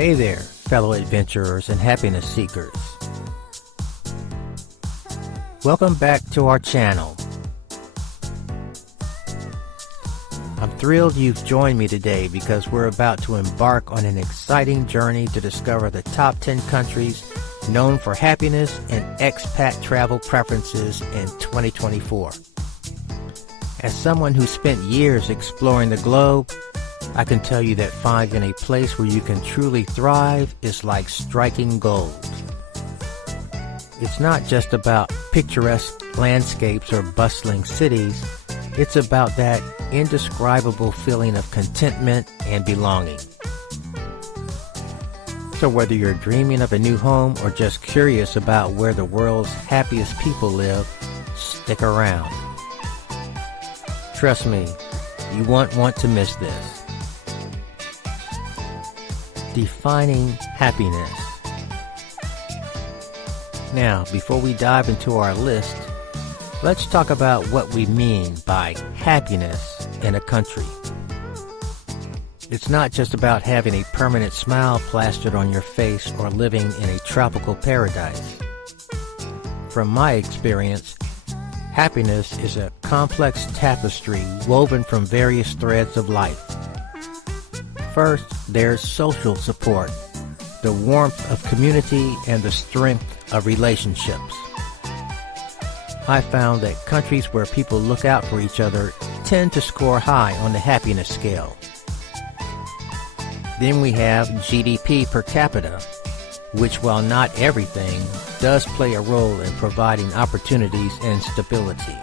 Hey there, fellow adventurers and happiness seekers. Welcome back to our channel. I'm thrilled you've joined me today because we're about to embark on an exciting journey to discover the top 10 countries known for happiness and expat travel preferences in 2024. As someone who spent years exploring the globe, I can tell you that finding a place where you can truly thrive is like striking gold. It's not just about picturesque landscapes or bustling cities, it's about that indescribable feeling of contentment and belonging. So whether you're dreaming of a new home or just curious about where the world's happiest people live, stick around. Trust me, you won't want to miss this. Defining happiness. Now, before we dive into our list, let's talk about what we mean by happiness in a country. It's not just about having a permanent smile plastered on your face or living in a tropical paradise. From my experience, happiness is a complex tapestry woven from various threads of life. First, there's social support, the warmth of community and the strength of relationships. I found that countries where people look out for each other tend to score high on the happiness scale. Then we have GDP per capita, which, while not everything, does play a role in providing opportunities and stability.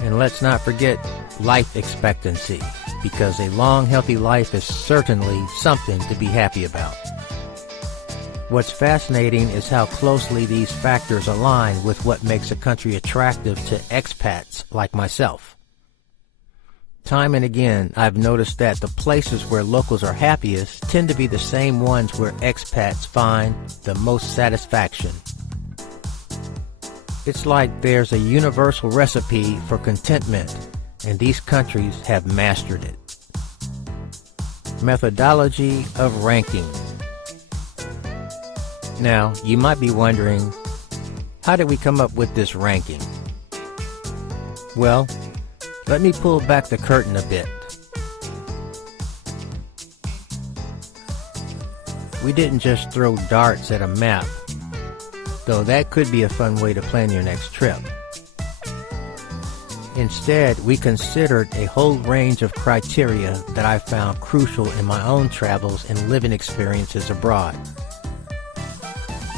And let's not forget life expectancy, because a long, healthy life is certainly something to be happy about. What's fascinating is how closely these factors align with what makes a country attractive to expats like myself. Time and again, I've noticed that the places where locals are happiest tend to be the same ones where expats find the most satisfaction. It's like there's a universal recipe for contentment, and these countries have mastered it. Methodology of ranking. Now, you might be wondering, how did we come up with this ranking? Well, let me pull back the curtain a bit. We didn't just throw darts at a map, though that could be a fun way to plan your next trip. Instead, we considered a whole range of criteria that I found crucial in my own travels and living experiences abroad.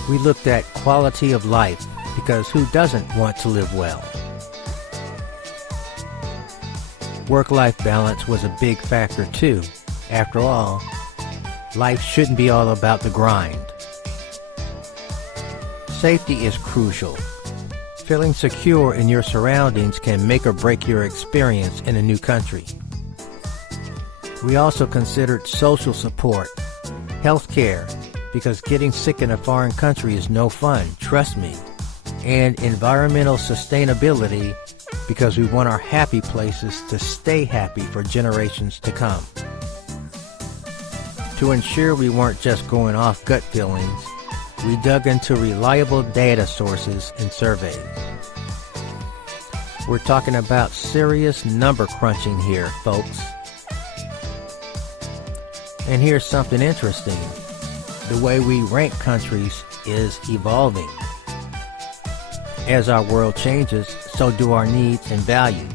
We looked at quality of life, because who doesn't want to live well? Work-life balance was a big factor too. After all, life shouldn't be all about the grind. Safety is crucial. Feeling secure in your surroundings can make or break your experience in a new country. We also considered social support, healthcare, because getting sick in a foreign country is no fun, trust me, and environmental sustainability, because we want our happy places to stay happy for generations to come. To ensure we weren't just going off gut feelings, we dug into reliable data sources and surveys. We're talking about serious number crunching here, folks. And here's something interesting. The way we rank countries is evolving. As our world changes, so do our needs and values.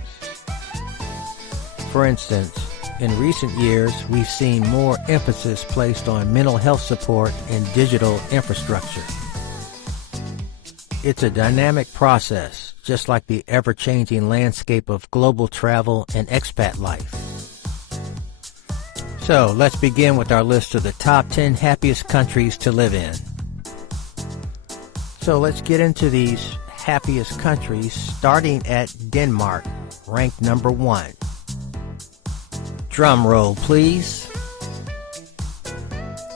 For instance, in recent years, we've seen more emphasis placed on mental health support and digital infrastructure. It's a dynamic process, just like the ever-changing landscape of global travel and expat life. So, let's begin with our list of the top 10 happiest countries to live in. So let's get into these happiest countries, starting at Denmark, ranked number 1. Drum roll, please.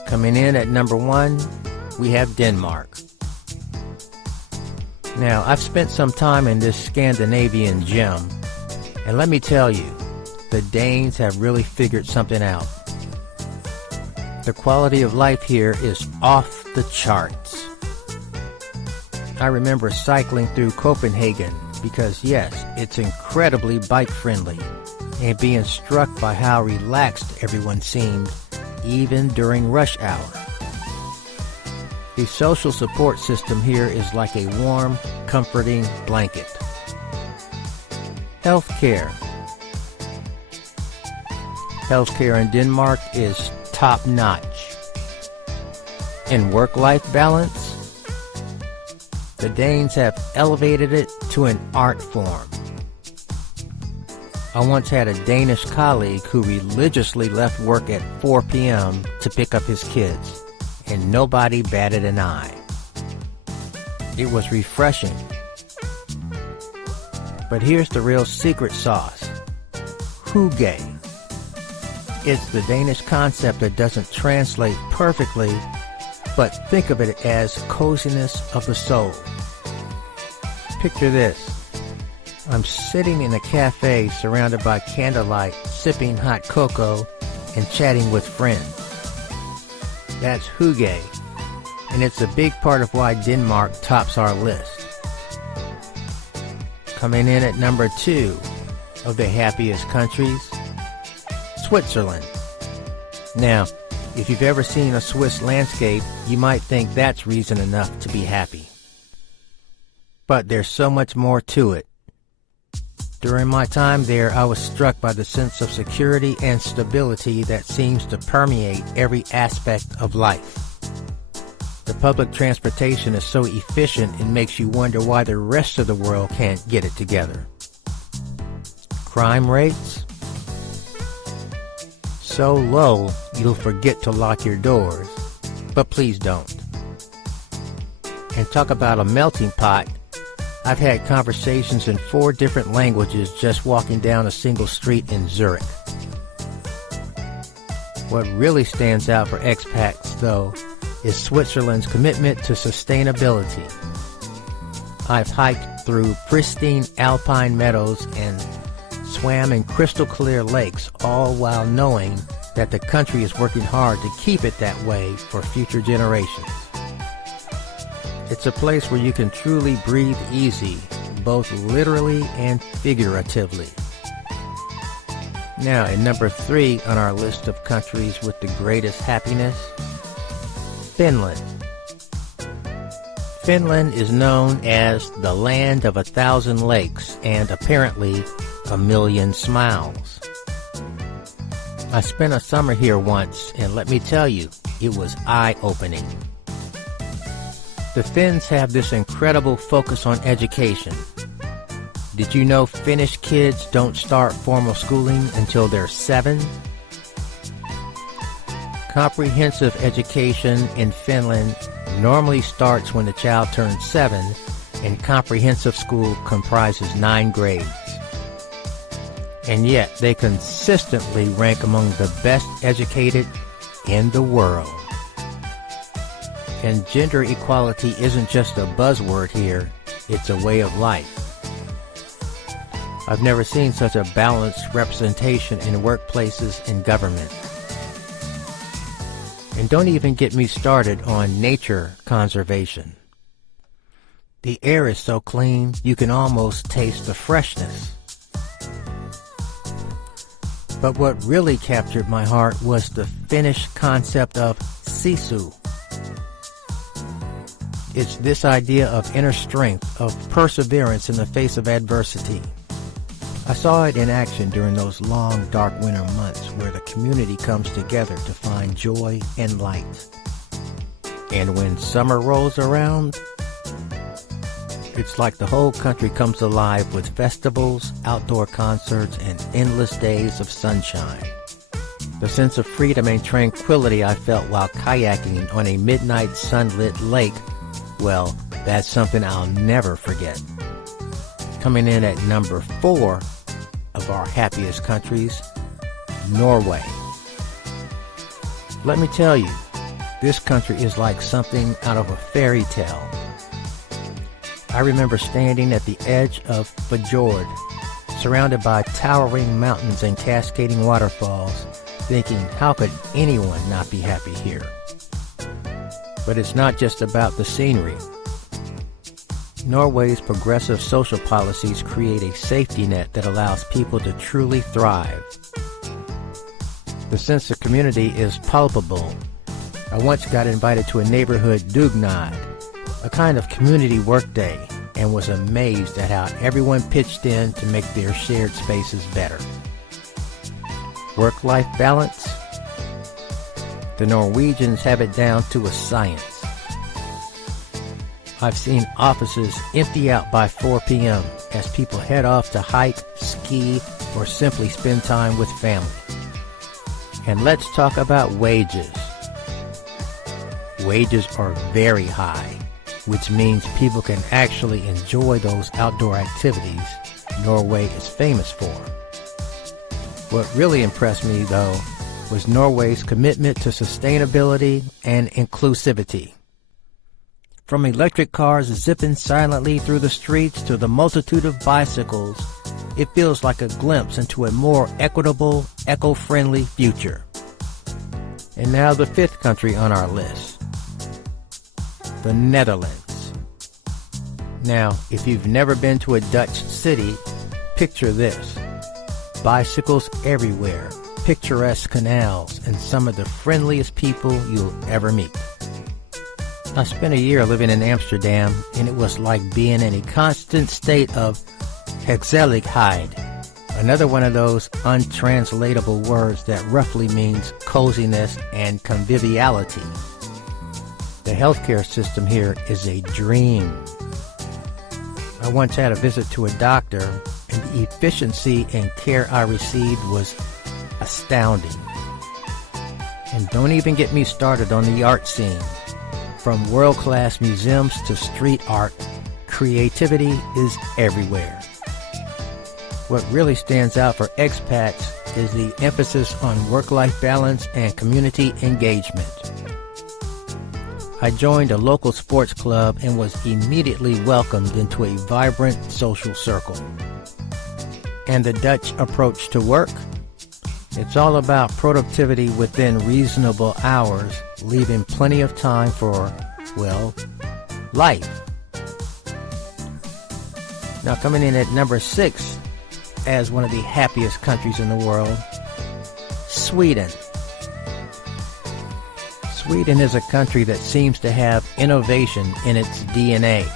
Coming in at number 1, we have Denmark. Now, I've spent some time in this Scandinavian gem, and let me tell you, the Danes have really figured something out. The quality of life here is off the charts. I remember cycling through Copenhagen because, yes, it's incredibly bike-friendly, and being struck by how relaxed everyone seemed, even during rush hour. The social support system here is like a warm, comforting blanket. Healthcare. Healthcare in Denmark is top-notch. In work-life balance, the Danes have elevated it to an art form. I once had a Danish colleague who religiously left work at 4 p.m. to pick up his kids, and nobody batted an eye. It was refreshing. But here's the real secret sauce. Hygge. It's the Danish concept that doesn't translate perfectly, but think of it as coziness of the soul. Picture this. I'm sitting in a cafe surrounded by candlelight, sipping hot cocoa, and chatting with friends. That's hygge, and it's a big part of why Denmark tops our list. Coming in at number 2 of the happiest countries, Switzerland. Now, if you've ever seen a Swiss landscape, you might think that's reason enough to be happy. But there's so much more to it. During my time there, I was struck by the sense of security and stability that seems to permeate every aspect of life. The public transportation is so efficient it makes you wonder why the rest of the world can't get it together. Crime rates? So low, you'll forget to lock your doors, but please don't. And talk about a melting pot. I've had conversations in 4 different languages just walking down a single street in Zurich. What really stands out for expats, though, is Switzerland's commitment to sustainability. I've hiked through pristine alpine meadows and swam in crystal clear lakes, all while knowing that the country is working hard to keep it that way for future generations. It's a place where you can truly breathe easy, both literally and figuratively. Now, at number 3 on our list of countries with the greatest happiness, Finland. Finland is known as the land of 1,000 lakes and apparently 1,000,000 smiles. I spent a summer here once, and let me tell you, it was eye-opening. The Finns have this incredible focus on education. Did you know Finnish kids don't start formal schooling until they're 7? Comprehensive education in Finland normally starts when the child turns 7, and comprehensive school comprises 9 grades. And yet they consistently rank among the best educated in the world. And gender equality isn't just a buzzword here, it's a way of life. I've never seen such a balanced representation in workplaces and government. And don't even get me started on nature conservation. The air is so clean, you can almost taste the freshness. But what really captured my heart was the Finnish concept of sisu. It's this idea of inner strength, of perseverance in the face of adversity. I saw it in action during those long, dark winter months where the community comes together to find joy and light. And when summer rolls around, it's like the whole country comes alive with festivals, outdoor concerts, and endless days of sunshine. The sense of freedom and tranquility I felt while kayaking on a midnight sunlit lake, well, that's something I'll never forget. Coming in at number 4 of our happiest countries, Norway. Let me tell you, this country is like something out of a fairy tale. I remember standing at the edge of Fjord, surrounded by towering mountains and cascading waterfalls, thinking, how could anyone not be happy here? But it's not just about the scenery. Norway's progressive social policies create a safety net that allows people to truly thrive. The sense of community is palpable. I once got invited to a neighborhood dugnad, a kind of community workday, and was amazed at how everyone pitched in to make their shared spaces better. Work-life balance? The Norwegians have it down to a science. I've seen offices empty out by 4 p.m. as people head off to hike, ski, or simply spend time with family. And let's talk about wages. Wages are very high, which means people can actually enjoy those outdoor activities Norway is famous for. What really impressed me, though, was Norway's commitment to sustainability and inclusivity. From electric cars zipping silently through the streets to the multitude of bicycles, it feels like a glimpse into a more equitable, eco-friendly future. And now the 5th country on our list, the Netherlands. Now, if you've never been to a Dutch city, picture this. Bicycles everywhere, picturesque canals, and some of the friendliest people you'll ever meet. I spent a year living in Amsterdam, and it was like being in a constant state of gezelligheid, another one of those untranslatable words that roughly means coziness and conviviality. The healthcare system here is a dream. I once had a visit to a doctor, and the efficiency and care I received was astounding. And don't even get me started on the art scene. From world-class museums to street art, creativity is everywhere. What really stands out for expats is the emphasis on work-life balance and community engagement. I joined a local sports club and was immediately welcomed into a vibrant social circle. And the Dutch approach to work? It's all about productivity within reasonable hours, leaving plenty of time for, well, life. Now coming in at number 6 as one of the happiest countries in the world, Sweden. Sweden is a country that seems to have innovation in its DNA.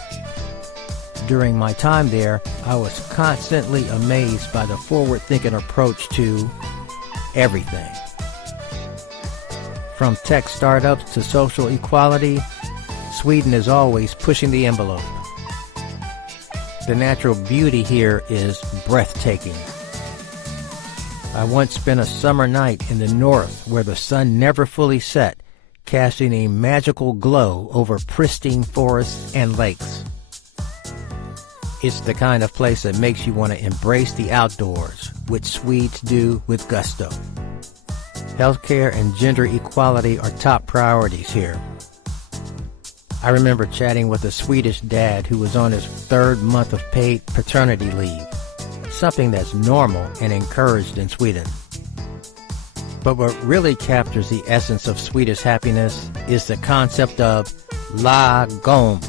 During my time there, I was constantly amazed by the forward-thinking approach to everything. From tech startups to social equality, Sweden is always pushing the envelope. The natural beauty here is breathtaking. I once spent a summer night in the north where the sun never fully set, casting a magical glow over pristine forests and lakes. It's the kind of place that makes you want to embrace the outdoors, which Swedes do with gusto. Healthcare and gender equality are top priorities here. I remember chatting with a Swedish dad who was on his 3rd month of paid paternity leave, something that's normal and encouraged in Sweden. But what really captures the essence of Swedish happiness is the concept of lagom.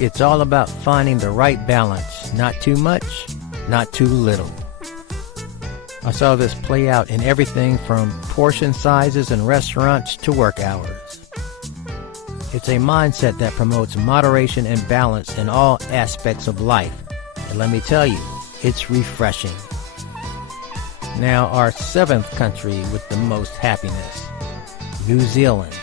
It's all about finding the right balance, not too much, not too little. I saw this play out in everything from portion sizes in restaurants to work hours. It's a mindset that promotes moderation and balance in all aspects of life. And let me tell you, it's refreshing. Now our 7th country with the most happiness, New Zealand.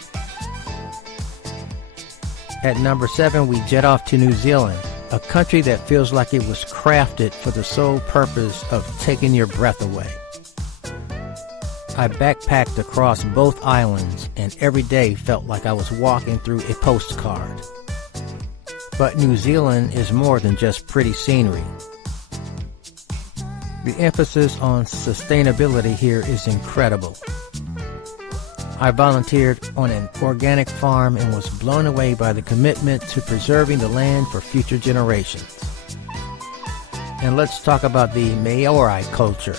At number 7, we jet off to New Zealand, a country that feels like it was crafted for the sole purpose of taking your breath away. I backpacked across both islands, and every day felt like I was walking through a postcard. But New Zealand is more than just pretty scenery. The emphasis on sustainability here is incredible. I volunteered on an organic farm and was blown away by the commitment to preserving the land for future generations. And let's talk about the Maori culture.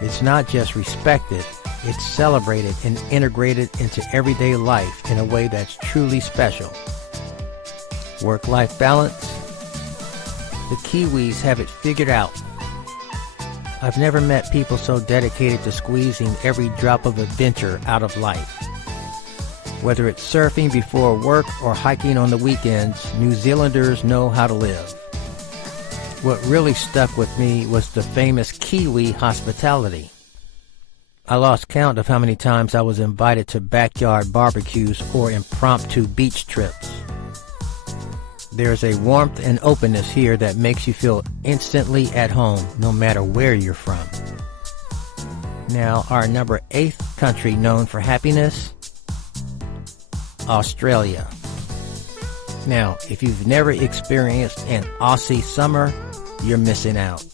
It's not just respected, it's celebrated and integrated into everyday life in a way that's truly special. Work-life balance? The Kiwis have it figured out. I've never met people so dedicated to squeezing every drop of adventure out of life. Whether it's surfing before work or hiking on the weekends, New Zealanders know how to live. What really stuck with me was the famous Kiwi hospitality. I lost count of how many times I was invited to backyard barbecues or impromptu beach trips. There's a warmth and openness here that makes you feel instantly at home, no matter where you're from. Now, our number 8th country known for happiness, Australia. Now, if you've never experienced an Aussie summer, you're missing out.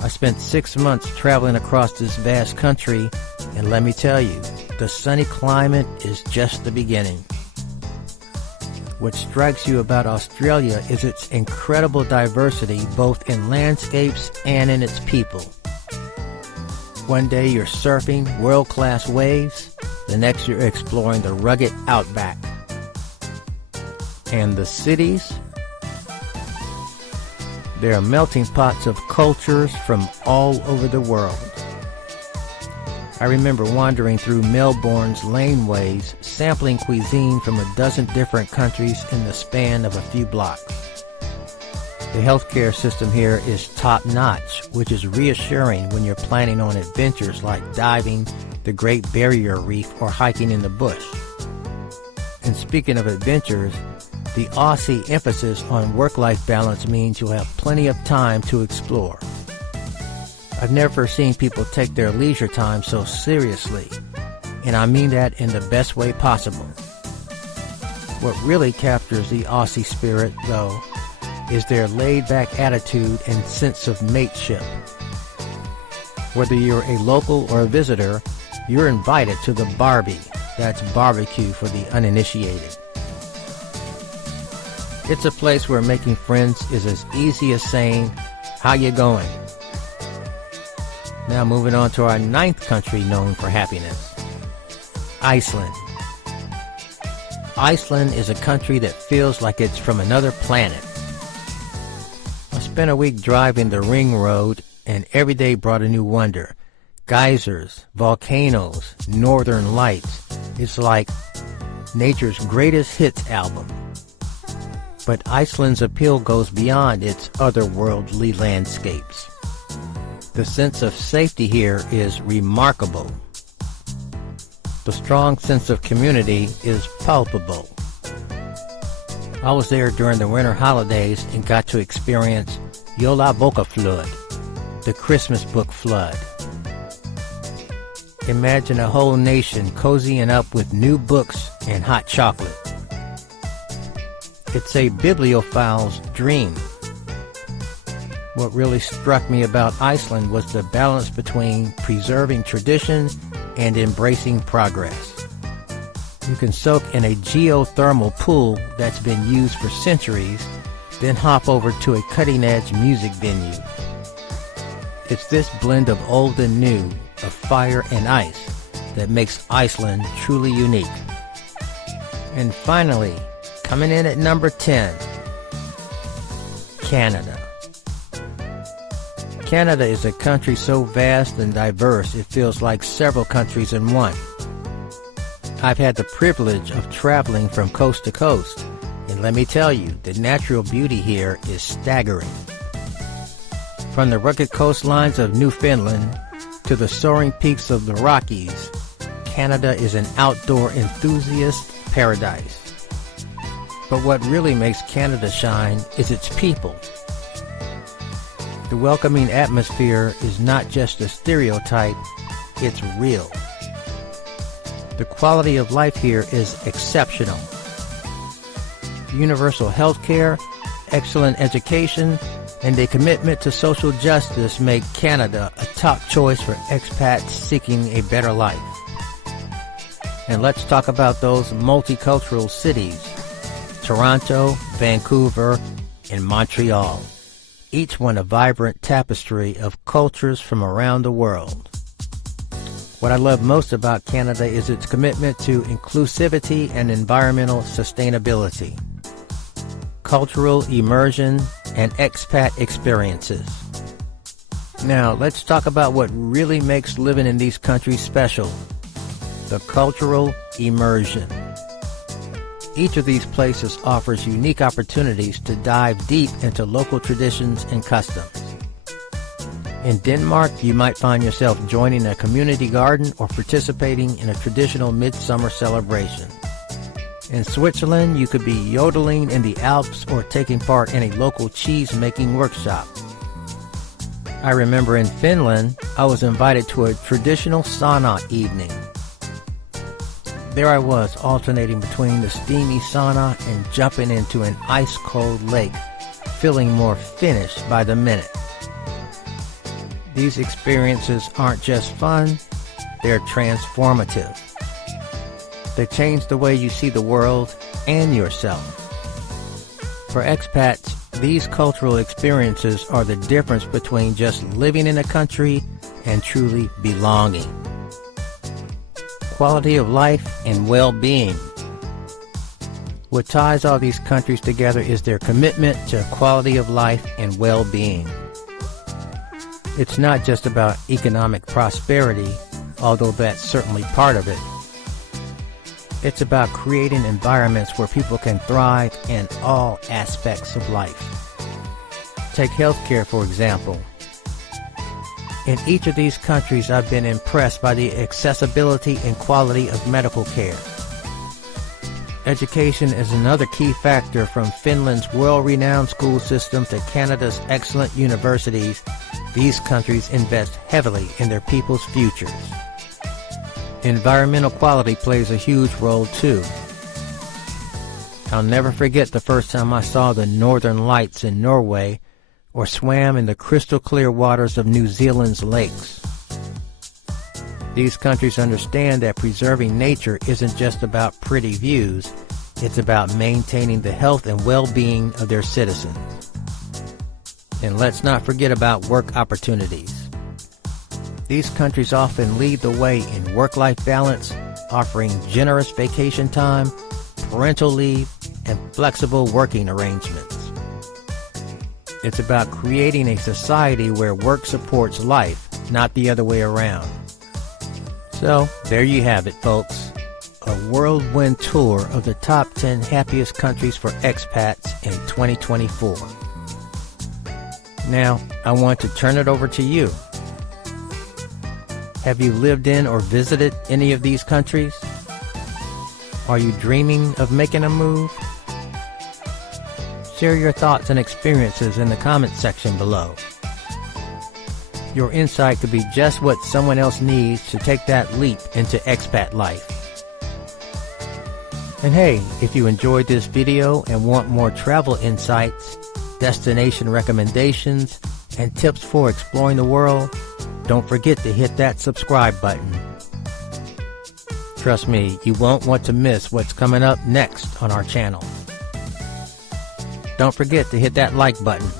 I spent 6 months traveling across this vast country, and let me tell you, the sunny climate is just the beginning. What strikes you about Australia is its incredible diversity, both in landscapes and in its people. One day you're surfing world-class waves, the next you're exploring the rugged outback. And the cities? They are melting pots of cultures from all over the world. I remember wandering through Melbourne's laneways, sampling cuisine from a dozen different countries in the span of a few blocks. The healthcare system here is top-notch, which is reassuring when you're planning on adventures like diving the Great Barrier Reef or hiking in the bush. And speaking of adventures, the Aussie emphasis on work-life balance means you'll have plenty of time to explore. I've never seen people take their leisure time so seriously, and I mean that in the best way possible. What really captures the Aussie spirit, though, is their laid-back attitude and sense of mateship. Whether you're a local or a visitor, you're invited to the Barbie, that's barbecue for the uninitiated. It's a place where making friends is as easy as saying, "How you going?" Now moving on to our 9th country known for happiness, Iceland. Iceland is a country that feels like it's from another planet. I spent a week driving the ring road, and every day brought a new wonder. Geysers, volcanoes, northern lights. It's like nature's greatest hits album. But Iceland's appeal goes beyond its otherworldly landscapes. The sense of safety here is remarkable. The strong sense of community is palpable. I was there during the winter holidays and got to experience Jólabókaflóð, the Christmas book flood. Imagine a whole nation cozying up with new books and hot chocolate. It's a bibliophile's dream. What really struck me about Iceland was the balance between preserving tradition and embracing progress. You can soak in a geothermal pool that's been used for centuries, then hop over to a cutting-edge music venue. It's this blend of old and new, of fire and ice, that makes Iceland truly unique. And finally, coming in at number 10, Canada. Canada is a country so vast and diverse it feels like several countries in one. I've had the privilege of traveling from coast to coast, and let me tell you, the natural beauty here is staggering. From the rugged coastlines of Newfoundland to the soaring peaks of the Rockies, Canada is an outdoor enthusiast paradise. But what really makes Canada shine is its people. The welcoming atmosphere is not just a stereotype, it's real. The quality of life here is exceptional. Universal health care, excellent education, and a commitment to social justice make Canada a top choice for expats seeking a better life. And let's talk about those multicultural cities: Toronto, Vancouver, and Montreal. each one a vibrant tapestry of cultures from around the world. What I love most about Canada is its commitment to inclusivity and environmental sustainability, cultural immersion, and expat experiences. Now, let's talk about what really makes living in these countries special: the cultural immersion. Each of these places offers unique opportunities to dive deep into local traditions and customs. In Denmark, you might find yourself joining a community garden or participating in a traditional midsummer celebration. In Switzerland, you could be yodeling in the Alps or taking part in a local cheese-making workshop. I remember in Finland, I was invited to a traditional sauna evening. There I was, alternating between the steamy sauna and jumping into an ice-cold lake, feeling more Finnish by the minute. These experiences aren't just fun, they're transformative. They change the way you see the world and yourself. For expats, these cultural experiences are the difference between just living in a country and truly belonging. Quality of life and well-being. What ties all these countries together is their commitment to quality of life and well-being. It's not just about economic prosperity, although that's certainly part of it. It's about creating environments where people can thrive in all aspects of life. Take healthcare, for example. In each of these countries, I've been impressed by the accessibility and quality of medical care. Education is another key factor, from Finland's world-renowned school system to Canada's excellent universities. These countries invest heavily in their people's futures. Environmental quality plays a huge role too. I'll never forget the first time I saw the northern lights in Norway or swam in the crystal clear waters of New Zealand's lakes. These countries understand that preserving nature isn't just about pretty views, it's about maintaining the health and well-being of their citizens. And let's not forget about work opportunities. These countries often lead the way in work-life balance, offering generous vacation time, parental leave, and flexible working arrangements. It's about creating a society where work supports life, not the other way around. So, there you have it, folks. A whirlwind tour of the top 10 happiest countries for expats in 2024. Now, I want to turn it over to you. Have you lived in or visited any of these countries? Are you dreaming of making a move? Share your thoughts and experiences in the comments section below. Your insight could be just what someone else needs to take that leap into expat life. And hey, if you enjoyed this video and want more travel insights, destination recommendations, and tips for exploring the world, don't forget to hit that subscribe button. Trust me, you won't want to miss what's coming up next on our channel. Don't forget to hit that like button.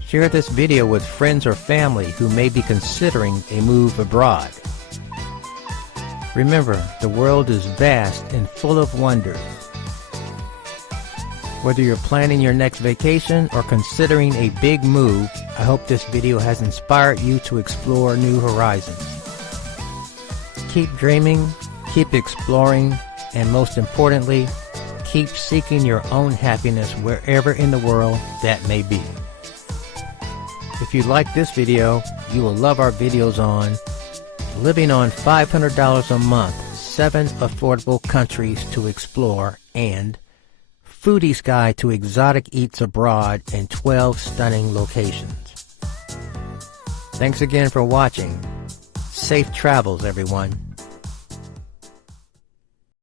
Share this video with friends or family who may be considering a move abroad. Remember, the world is vast and full of wonders. Whether you're planning your next vacation or considering a big move, I hope this video has inspired you to explore new horizons. Keep dreaming, keep exploring, and most importantly, keep seeking your own happiness wherever in the world that may be. If you like this video, you will love our videos on living on $500 a month, 7 affordable countries to explore, and Foodie's Guide to Exotic Eats Abroad in 12 stunning locations. Thanks again for watching. Safe travels, everyone.